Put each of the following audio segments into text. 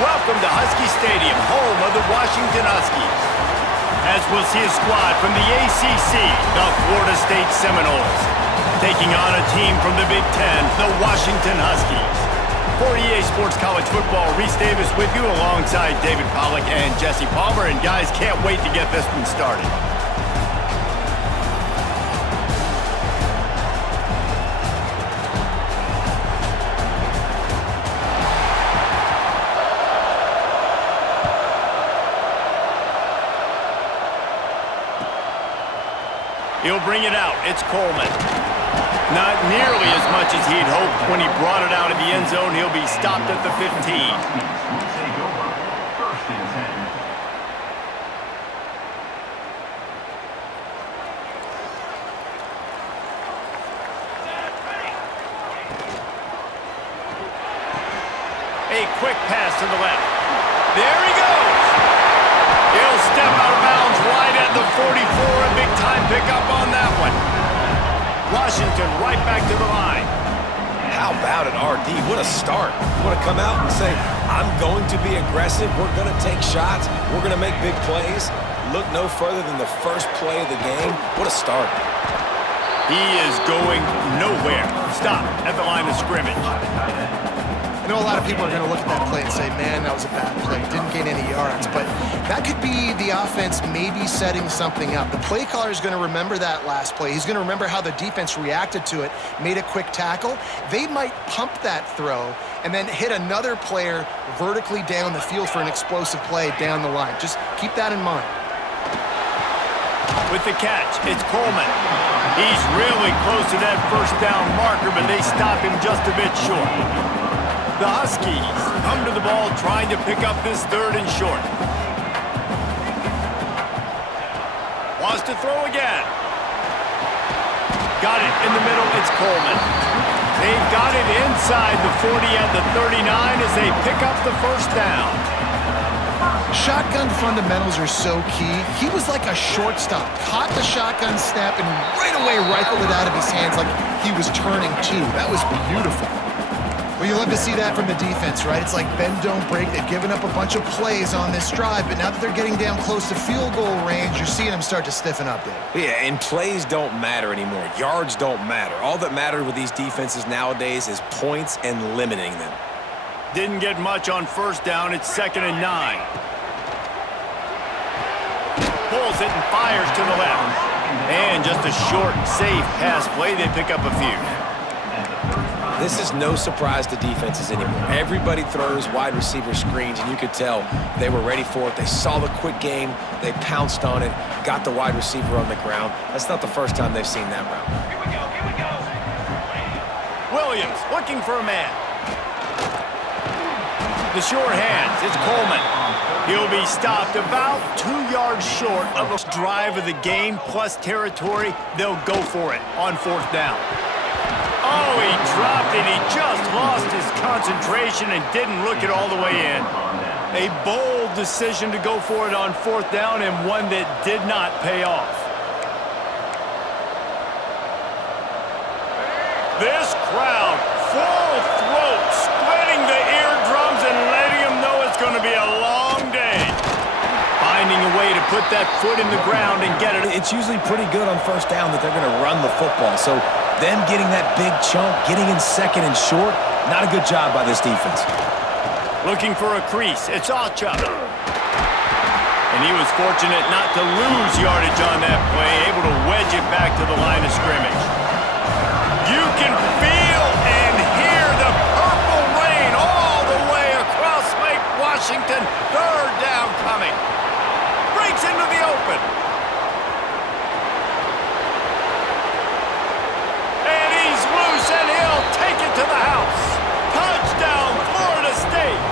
Welcome to Husky Stadium, home of the Washington Huskies. As we'll see a squad from the ACC, the Florida State Seminoles, taking on a team from the Big Ten, the Washington Huskies. For EA Sports College Football, Reese Davis with you alongside David Pollack and Jesse Palmer. And guys, can't wait to get this one started. He'll bring it out. It's Coleman. Not nearly as much as he'd hoped when he brought it out of the end zone. He'll be stopped at the 15. A quick pass to the left. There he goes. He'll step out of bounds right at the 44. A big-time pickup on that one. Washington right back to the line. How about it, RD? What a start. You want to come out and say, I'm going to be aggressive. We're going to take shots. We're going to make big plays. Look no further than the first play of the game. What a start. He is going nowhere. Stop at the line of scrimmage. I know a lot of people are going to look at that play and say, man, that was a bad play. Didn't gain any yards. But that could be the offense maybe setting something up. The play caller is going to remember that last play. He's going to remember how the defense reacted to it, made a quick tackle. They might pump that throw and then hit another player vertically down the field for an explosive play down the line. Just keep that in mind. With the catch, it's Coleman. He's really close to that first down marker, but they stop him just a bit short. The Huskies come to the ball trying to pick up this third and short. Wants to throw again. Got it in the middle. It's Coleman. They've got it inside the 40 at the 39 as they pick up the first down. Shotgun fundamentals are so key. He was like a shortstop. Caught the shotgun snap and right away rifled it out of his hands like he was turning two. That was beautiful. Well, you love to see that from the defense, right? It's like bend, don't break. They've given up a bunch of plays on this drive, but now that they're getting down close to field goal range, you're seeing them start to stiffen up there. Yeah, and plays don't matter anymore. Yards don't matter. All that matters with these defenses nowadays is points and limiting them. Didn't get much on first down. It's 2nd and 9. Pulls it and fires to the left. And just a short, safe pass play. They pick up a few. This is no surprise to defenses anymore. Everybody throws wide receiver screens, and you could tell they were ready for it. They saw the quick game. They pounced on it, got the wide receiver on the ground. That's not the first time they've seen that route. Here we go. Williams looking for a man. The sure hands, it's Coleman. He'll be stopped about 2 yards short of a drive of the game plus territory. They'll go for it on 4th down. Oh, he dropped it. He just lost his concentration and didn't look it all the way in. A bold decision to go for it on 4th down and one that did not pay off. This crowd, full throat, splitting the eardrums and letting them know it's going to be a long day. Finding a way to put that foot in the ground and get it. It's usually pretty good on first down that they're going to run the football. So them getting that big chunk, getting in 2nd and short, not a good job by this defense. Looking for a crease. It's Alchuk. And he was fortunate not to lose yardage on that play, able to wedge it back to the line of scrimmage. You can feel and hear the purple rain all the way across Lake Washington. 3rd down coming. Breaks into the open. And he's loose, and he'll take it to the house. Touchdown, Florida State.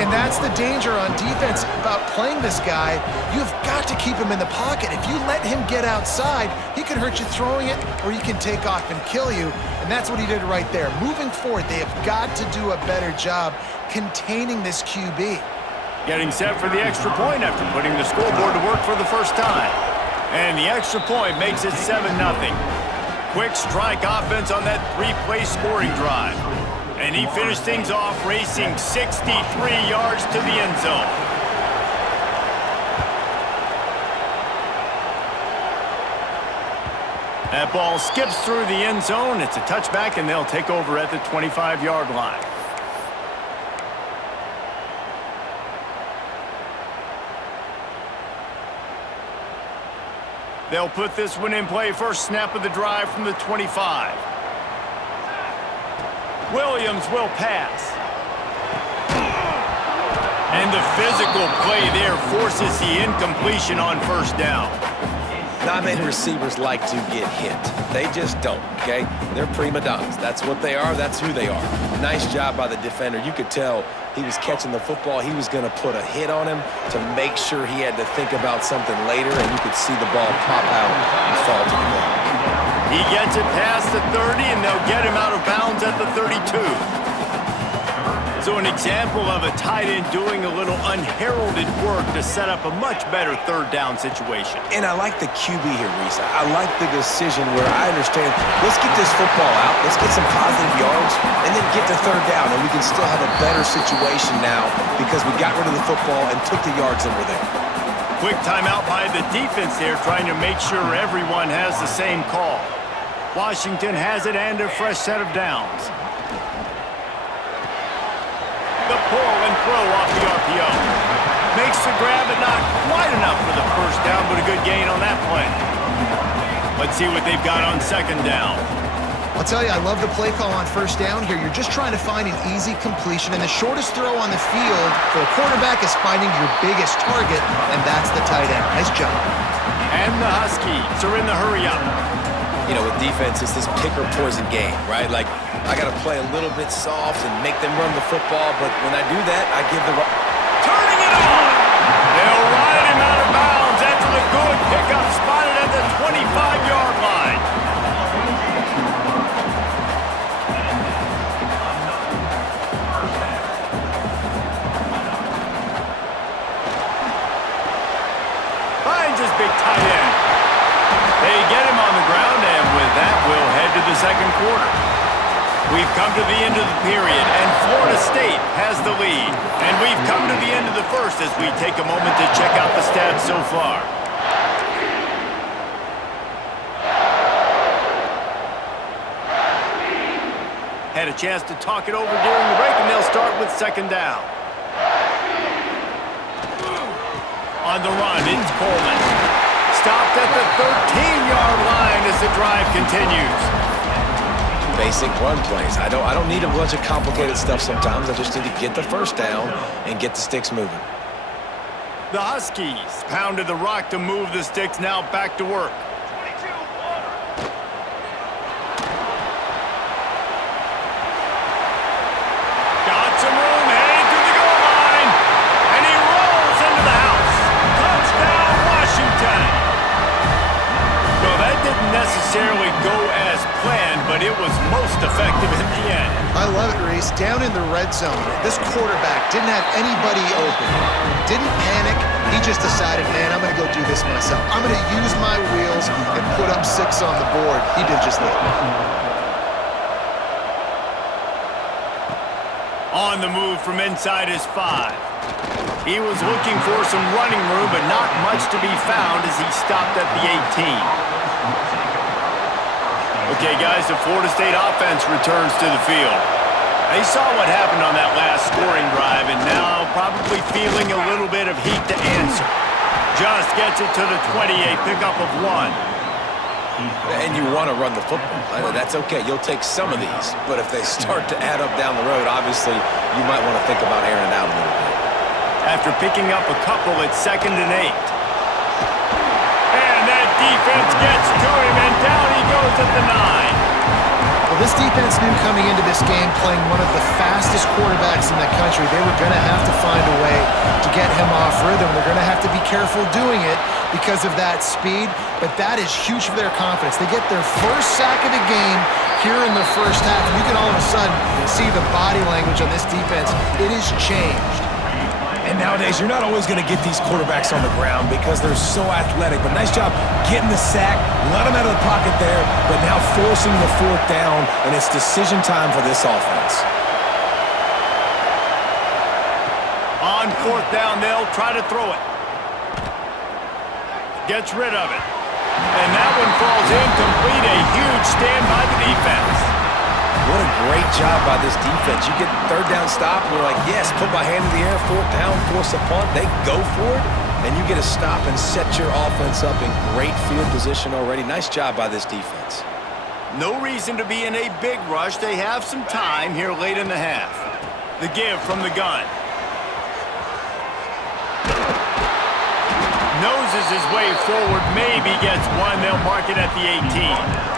And that's the danger on defense about playing this guy. You've got to keep him in the pocket. If you let him get outside, he can hurt you throwing it, or he can take off and kill you. And that's what he did right there. Moving forward, they have got to do a better job containing this QB. Getting set for the extra point after putting the scoreboard to work for the first time. And the extra point makes it 7-0. Quick strike offense on that 3-play scoring drive. And And he finished things off racing 63 yards to the end zone. That ball skips through the end zone. It's a touchback, and they'll take over at the 25-yard line. They'll put this one in play. First snap of the drive from the 25. Williams will pass. And the physical play there forces the incompletion on first down. Not many receivers like to get hit. They just don't, okay? They're prima donnas. That's what they are. That's who they are. Nice job by the defender. You could tell he was catching the football. He was going to put a hit on him to make sure he had to think about something later, and you could see the ball pop out and fall to the ground. He gets it past the 30, and they'll get him out of bounds at the 32. So an example of a tight end doing a little unheralded work to set up a much better third down situation. And I like the QB here, Reese. I like the decision where I understand, let's get this football out, let's get some positive yards, and then get to third down, and we can still have a better situation now because we got rid of the football and took the yards that were there. Quick timeout by the defense there, trying to make sure everyone has the same call. Washington has it and a fresh set of downs. The pull and throw off the RPO. Makes the grab, but not quite enough for the first down, but a good gain on that play. Let's see what they've got on second down. I'll tell you, I love the play call on first down here. You're just trying to find an easy completion, and the shortest throw on the field for a quarterback is finding your biggest target, and that's the tight end. Nice job. And the Huskies are in the hurry-up. You know, with defense, it's this pick-or-poison game, right? Like, I got to play a little bit soft and make them run the football, but when I do that, I give the... Turning it on! They'll ride him out of bounds after the good pickup spotted at the 25-yard line. Finds his big tight end. They get him on the ground, and with that, we'll head to the second quarter. We've come to the end of the period, and Florida State has the lead. And we've come to the end of the first as we take a moment to check out the stats so far. Had a chance to talk it over during the break, and they'll start with second down. On the run, it's Coleman. Stopped at the 13-yard line as the drive continues. Basic run plays. I don't need a bunch of complicated stuff sometimes. I just need to get the first down and get the sticks moving. The Huskies pounded the rock to move the sticks, now back to work. Got some room, heading to the goal line, and he rolls into the house. Touchdown, Washington. Well, that didn't necessarily go as planned, but it was most effective in the end. I love it, Reese. Down in the red zone, this quarterback didn't have anybody open. Didn't panic. He just decided, man, I'm going to go do this myself. I'm going to use my wheels and put up 6 on the board. He did just that. On the move from inside his 5. He was looking for some running room, but not much to be found as he stopped at the 18. Okay, guys, the Florida State offense returns to the field. They saw what happened on that last scoring drive, and now probably feeling a little bit of heat to answer. Just gets it to the 28, pickup of 1. And you want to run the football. That's okay. You'll take some of these. But if they start to add up down the road, obviously, you might want to think about airing it out a little bit. After picking up a couple, it's 2nd and 8. And that defense gets to him, and down he goes at the 9. Well, this defense knew coming into this game, playing one of the fastest quarterbacks in the country, they were going to have to find a way to get him off rhythm. They're going to have to be careful doing it because of that speed, but that is huge for their confidence. They get their first sack of the game here in the first half, and you can all of a sudden see the body language on this defense. It has changed. And nowadays, you're not always going to get these quarterbacks on the ground because they're so athletic. But nice job getting the sack, let them out of the pocket there, but now forcing the 4th down, and it's decision time for this offense. On fourth down, they'll try to throw it. Gets rid of it. And that one falls incomplete. A huge stand by the defense. What a great job by this defense. You get third down stop, and you're like, yes, put my hand in the air, fourth down, force a punt. They go for it, and you get a stop and set your offense up in great field position already. Nice job by this defense. No reason to be in a big rush. They have some time here late in the half. The give from the gun. Noses his way forward, maybe gets one. They'll mark it at the 18.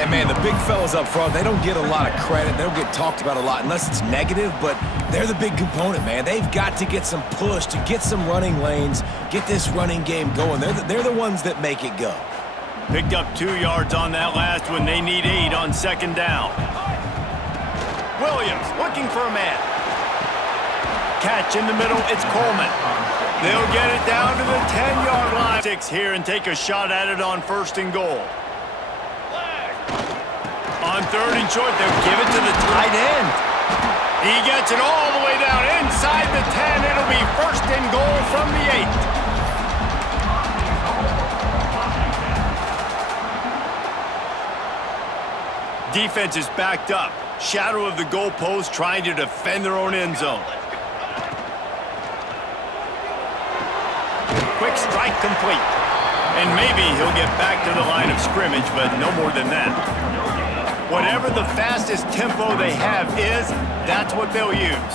And, man, the big fellas up front, they don't get a lot of credit. They don't get talked about a lot unless it's negative, but they're the big component, man. They've got to get some push, to get some running lanes, get this running game going. They're the ones that make it go. Picked up 2 yards on that last one. They need 8 on second down. Williams looking for a man. Catch in the middle, it's Coleman. They'll get it down to the 10-yard line. 6 here and take a shot at it on first and goal. On third and short, they'll give it to the tight end. He gets it all the way down inside the 10. It'll be first and goal from the 8. Defense is backed up. Shadow of the goalpost trying to defend their own end zone. Quick strike complete. And maybe he'll get back to the line of scrimmage, but no more than that. Whatever the fastest tempo they have is, that's what they'll use.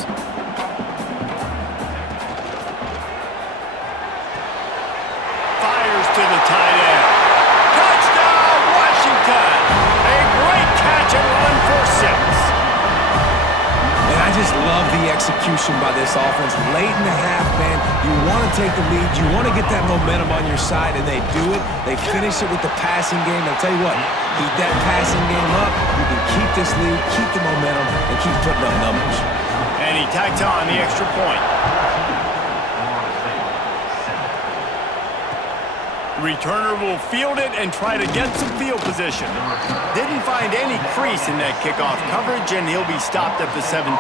Fires to the tight end. Touchdown, Washington! A great catch and run for 6. And I just love the execution by this offense. Late in the half, man, you want to take the lead. You want to get that momentum on your side, and they do it. They finish it with the passing game. I'll tell you what, keep that passing game up. You can keep this lead, keep the momentum, and keep putting up numbers. And he tacked on the extra point. Returner will field it and try to get some field position. Didn't find any crease in that kickoff coverage, and he'll be stopped at the 17.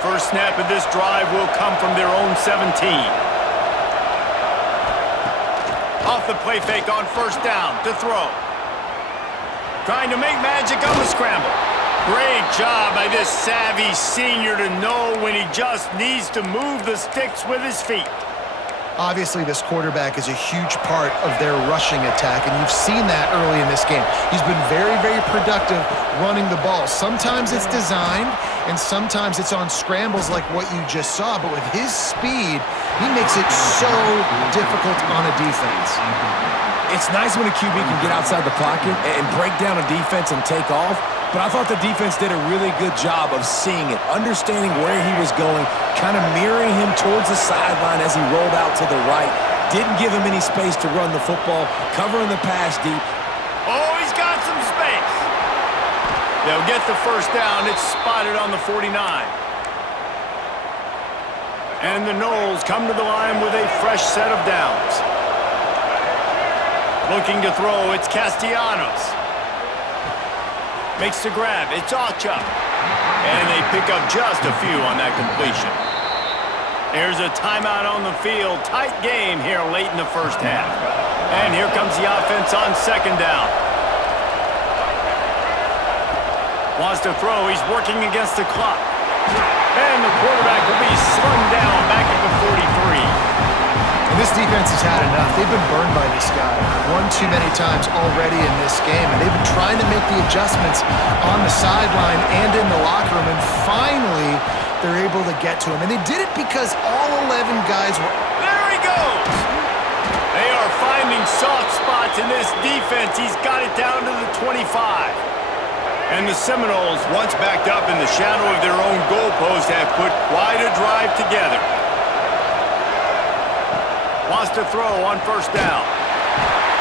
First snap of this drive will come from their own 17. Off the play fake on first down to throw. Trying to make magic on the scramble. Great job by this savvy senior to know when he just needs to move the sticks with his feet. Obviously, this quarterback is a huge part of their rushing attack, and you've seen that early in this game. He's been very, very productive running the ball. Sometimes it's designed, and sometimes it's on scrambles like what you just saw, but with his speed, he makes it so difficult on a defense. It's nice when a QB can get outside the pocket and break down a defense and take off, but I thought the defense did a really good job of seeing it, understanding where he was going, kind of mirroring him towards the sideline as he rolled out to the right. Didn't give him any space to run the football, covering the pass deep. Oh, he's got some space. They'll get the first down. It's spotted on the 49. And the Noles come to the line with a fresh set of downs. Looking to throw, it's Castellanos. Makes the grab, it's Ochup. And they pick up just a few on that completion. There's a timeout on the field. Tight game here late in the first half. And here comes the offense on second down. Wants to throw, he's working against the clock. And the quarterback will be slung down back at the 43. And this defense has had enough. They've been burned by this guy one too many times already in this game, and they've been trying to make the adjustments on the sideline and in the locker room, and finally they're able to get to him. And they did it because all 11 guys were... There he goes! They are finding soft spots in this defense. He's got it down to the 25. And the Seminoles, once backed up in the shadow of their own goalpost, have put quite a drive together. Wants to throw on first down.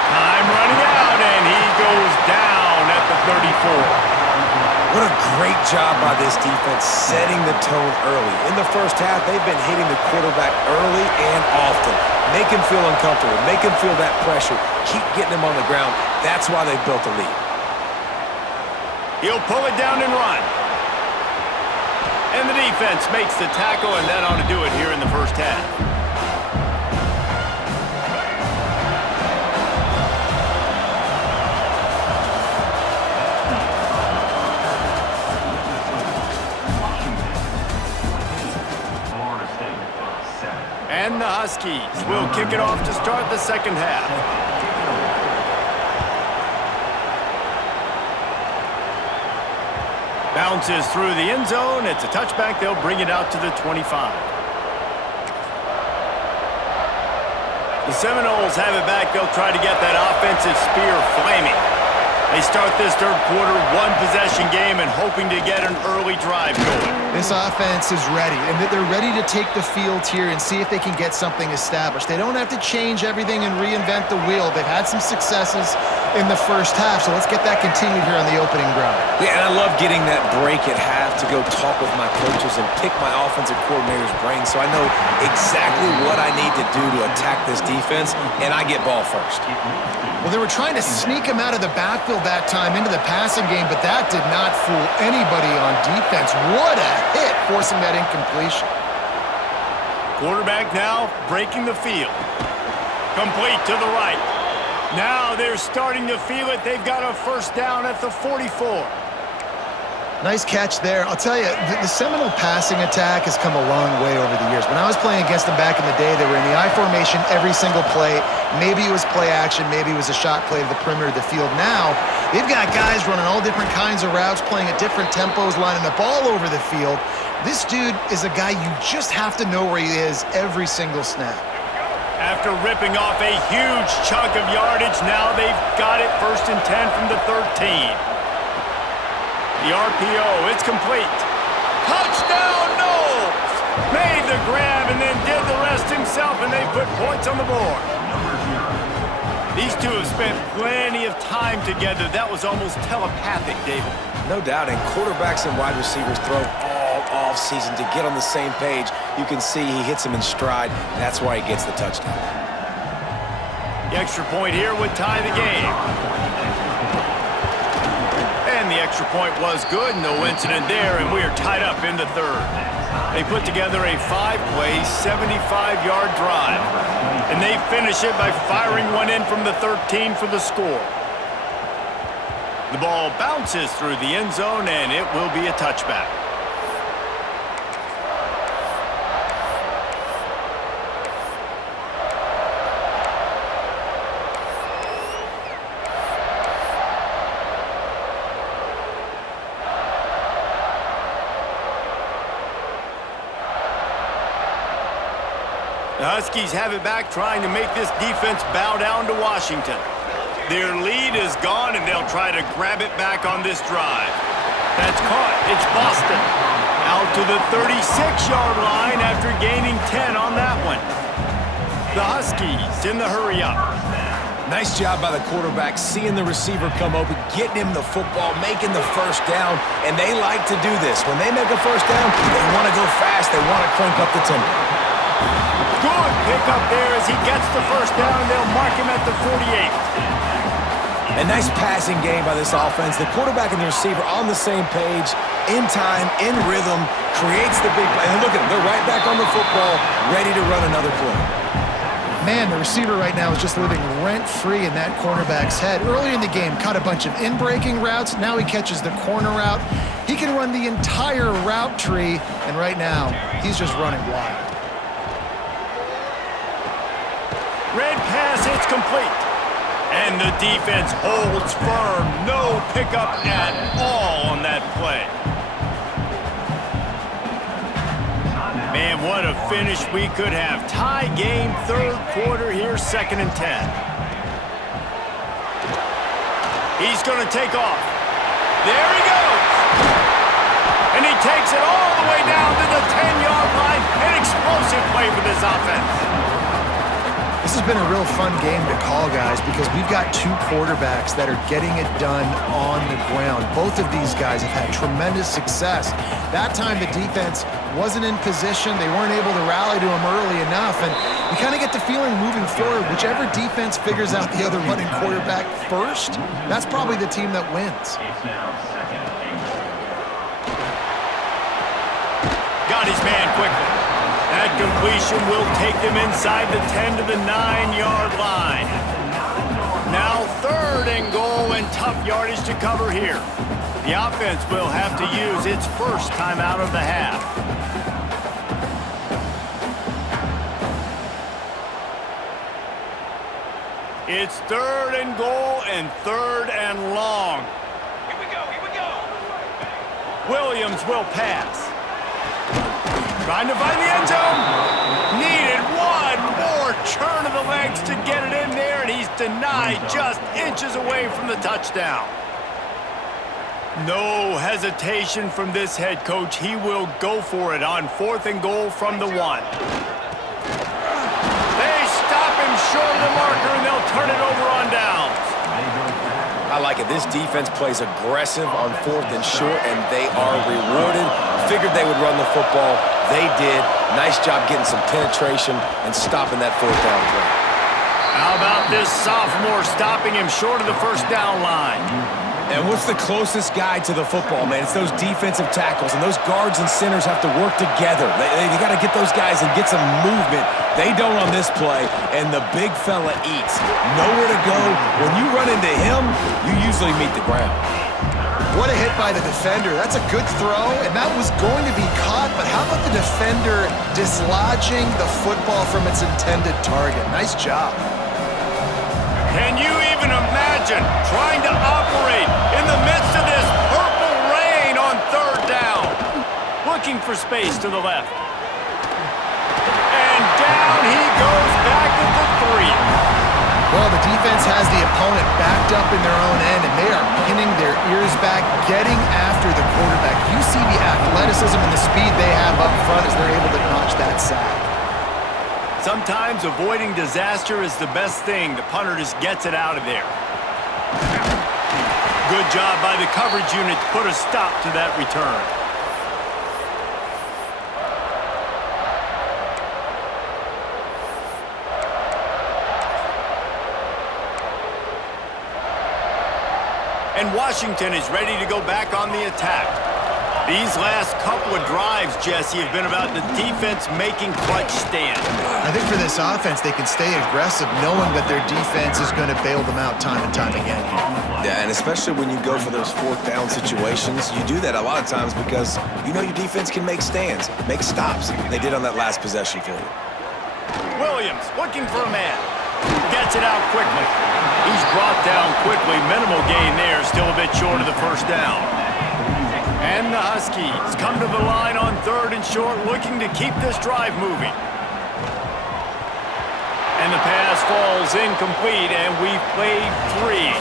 Time running out, and he goes down at the 34. What a great job by this defense setting the tone early. In the first half, they've been hitting the quarterback early and often. Make him feel uncomfortable. Make him feel that pressure. Keep getting him on the ground. That's why they've built a lead. He'll pull it down and run. And the defense makes the tackle, and that ought to do it here in the first half. And the Huskies will kick it off to start the second half. Bounces through the end zone. It's a touchback. They'll bring it out to the 25. The Seminoles have it back. They'll try to get that offensive spear flaming. They start this third quarter one-possession game and hoping to get an early drive going. This offense is ready, and they're ready to take the field here and see if they can get something established. They don't have to change everything and reinvent the wheel. They've had some successes in the first half, so let's get that continued here on the opening drive. Yeah, and I love getting that break at half to go talk with my coaches and pick my offensive coordinator's brain so I know exactly what I need to do to attack this defense, and I get ball first. Well, they were trying to sneak him out of the backfield that time into the passing game, but that did not fool anybody on defense. What a hit, forcing that incompletion. Quarterback now breaking the field. Complete to the right. Now they're starting to feel it. They've got a first down at the 44. Nice catch there. I'll tell you, the Seminole passing attack has come a long way over the years. When I was playing against them back in the day, they were in the I formation every single play. Maybe it was play action. Maybe it was a shot play to the perimeter of the field. Now, they've got guys running all different kinds of routes, playing at different tempos, lining the ball over the field. This dude is a guy you just have to know where he is every single snap. After ripping off a huge chunk of yardage, now they've got it 1st and 10 from the 13. The RPO, it's complete. Touchdown, Knowles! Made the grab and then did the rest himself, and they put points on the board. These two have spent plenty of time together. That was almost telepathic, David. No doubt, and quarterbacks and wide receivers throw all offseason to get on the same page. You can see he hits him in stride. That's why he gets the touchdown. The extra point here would tie the game. And the extra point was good. No incident there, and we are tied up in the third. They put together a 5-play, 75-yard drive. And they finish it by firing one in from the 13 for the score. The ball bounces through the end zone, and it will be a touchback. The Huskies have it back, trying to make this defense bow down to Washington. Their lead is gone, and they'll try to grab it back on this drive. That's caught. It's Boston. Out to the 36-yard line after gaining 10 on that one. The Huskies in the hurry-up. Nice job by the quarterback, seeing the receiver come open, getting him the football, making the first down, and they like to do this. When they make a first down, they want to go fast. They want to crank up the tempo. Good pickup there as he gets the first down, and they'll mark him at the 48. A nice passing game by this offense. The quarterback and the receiver on the same page, in time, in rhythm, creates the big play. And look at them, they're right back on the football, ready to run another play. Man, the receiver right now is just living rent-free in that cornerback's head. Early in the game, caught a bunch of in-breaking routes. Now he catches the corner route. He can run the entire route tree, and right now, he's just running wild. Red pass, it's complete. And the defense holds firm. No pickup at all on that play. Man, what a finish we could have. Tie game, third quarter here, 2nd and 10. He's going to take off. There he goes. And he takes it all the way down to the 10-yard line. An explosive play for this offense. This has been a real fun game to call, guys, because we've got two quarterbacks that are getting it done on the ground. Both of these guys have had tremendous success. That time the defense wasn't in position. They weren't able to rally to him early enough, and you kind of get the feeling moving forward, whichever defense figures out the other running quarterback first, that's probably the team that wins. found his man quickly. That completion will take them inside the 10 to the 9-yard line. Now 3rd and goal and tough yardage to cover here. The offense will have to use its first timeout of the half. It's 3rd and goal and 3rd and long. Here we go, here we go. Williams will pass. Trying to find the end zone. Needed one more turn of the legs to get it in there, and he's denied just inches away from the touchdown. No hesitation from this head coach. He will go for it on 4th and goal from the 1. They stop him short of the marker, and they'll turn it over on downs. I like it. This defense plays aggressive on 4th and short, and they are rewarded. Figured they would run the football. They did. Nice job getting some penetration and stopping that 4th down play. How about this sophomore stopping him short of the 1st down line? And what's the closest guy to the football, man? It's those defensive tackles, and those guards and centers have to work together. They got to get those guys and get some movement. They don't on this play, and the big fella eats. Nowhere to go. When you run into him, you usually meet the ground. What a hit by the defender. That's a good throw, and that was going to be caught, but how about the defender dislodging the football from its intended target? Nice job. Can you even imagine trying to operate in the midst of this purple rain on 3rd down? Looking for space to the left. And down he goes back at the 3. Well, the defense has the opponent backed up in their own end, and they are pinning their ears back, getting after the quarterback. You see the athleticism and the speed they have up front as they're able to notch that sack. Sometimes avoiding disaster is the best thing. The punter just gets it out of there. Good job by the coverage unit to put a stop to that return. And Washington is ready to go back on the attack. These last couple of drives, Jesse, have been about the defense making clutch stands. I think for this offense, they can stay aggressive knowing that their defense is going to bail them out time and time again. Yeah, and especially when you go for those 4th down situations, you do that a lot of times because you know your defense can make stands, make stops. They did on that last possession for you. Williams looking for a man. Gets it out quickly. He's brought down quickly. Minimal gain there. Still a bit short of the 1st down. And the Huskies come to the line on 3rd and short, looking to keep this drive moving. And the pass falls incomplete, and we've played 3.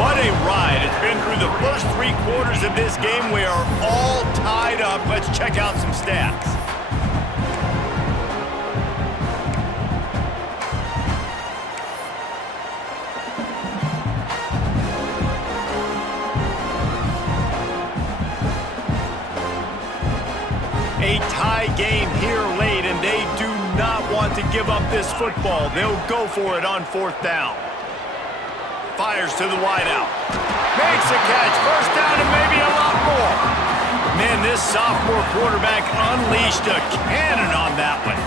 What a ride. It's been through the first 3 quarters of this game. We are all tied up. Let's check out some stats. A tie game here late, and they do not want to give up this football. They'll go for it on 4th down. Fires to the wideout. Makes a catch. 1st down and maybe a lot more. Man, this sophomore quarterback unleashed a cannon on that one.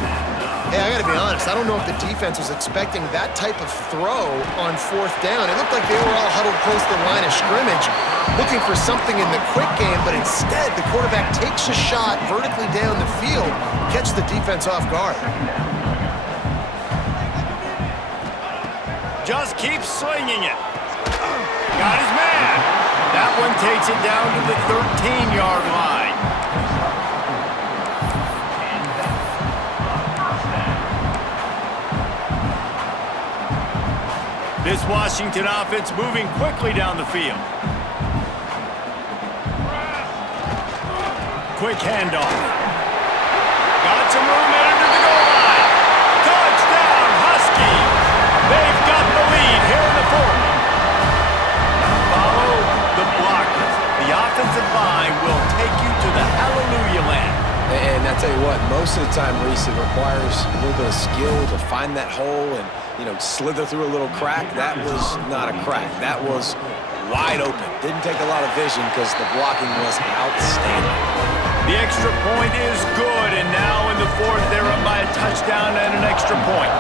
Hey, I got to be honest. I don't know if the defense was expecting that type of throw on 4th down. It looked like they were all huddled close to the line of scrimmage, looking for something in the quick game, but instead the quarterback takes a shot vertically down the field, catch the defense off guard. Just keeps slinging it. Got his man. That one takes it down to the 13-yard line. This Washington offense moving quickly down the field. Quick handoff. Got some room headed to the goal line. Touchdown, Huskies. They've got the lead here in the 4th. Follow the blockers. The offensive line will take you to the hallelujah land. And And I tell you what, most of the time, Reese, it requires a little bit of skill to find that hole and, slither through a little crack. That was not a crack. That was wide open. Didn't take a lot of vision because the blocking was outstanding. The extra point is good, and now in the fourth, they're up by a touchdown and an extra point.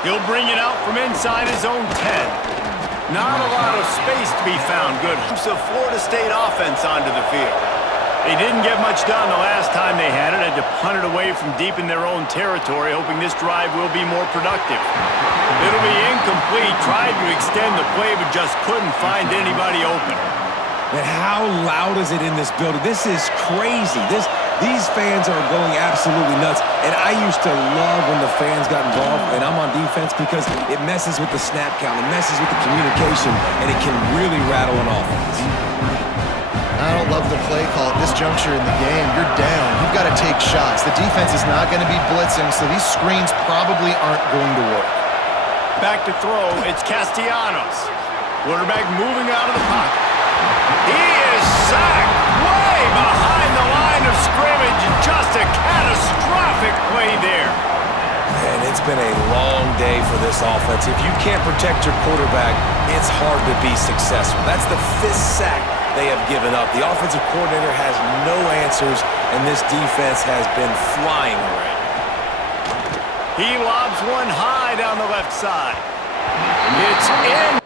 He'll bring it out from inside his own 10. Not a lot of space to be found. Good. So Florida State offense onto the field. They didn't get much done the last time they had it. Had to punt it away from deep in their own territory, hoping this drive will be more productive. It'll be incomplete. Tried to extend the play, but just couldn't find anybody open. Man, how loud is it in this building? This is crazy. These fans are going absolutely nuts. And I used to love when the fans got involved, and I'm on defense because it messes with the snap count. It messes with the communication, and it can really rattle an offense. I don't love the play call at this juncture in the game. You're down. You've got to take shots. The defense is not going to be blitzing, so these screens probably aren't going to work. Back to throw, it's Castellanos. Quarterback moving out of the pocket. He is sacked way behind the line of scrimmage. Just a catastrophic play there. And it's been a long day for this offense. If you can't protect your quarterback, it's hard to be successful. That's the 5th sack they have given up. The offensive coordinator has no answers, and this defense has been flying around. He lobs one high down the left side. It's in.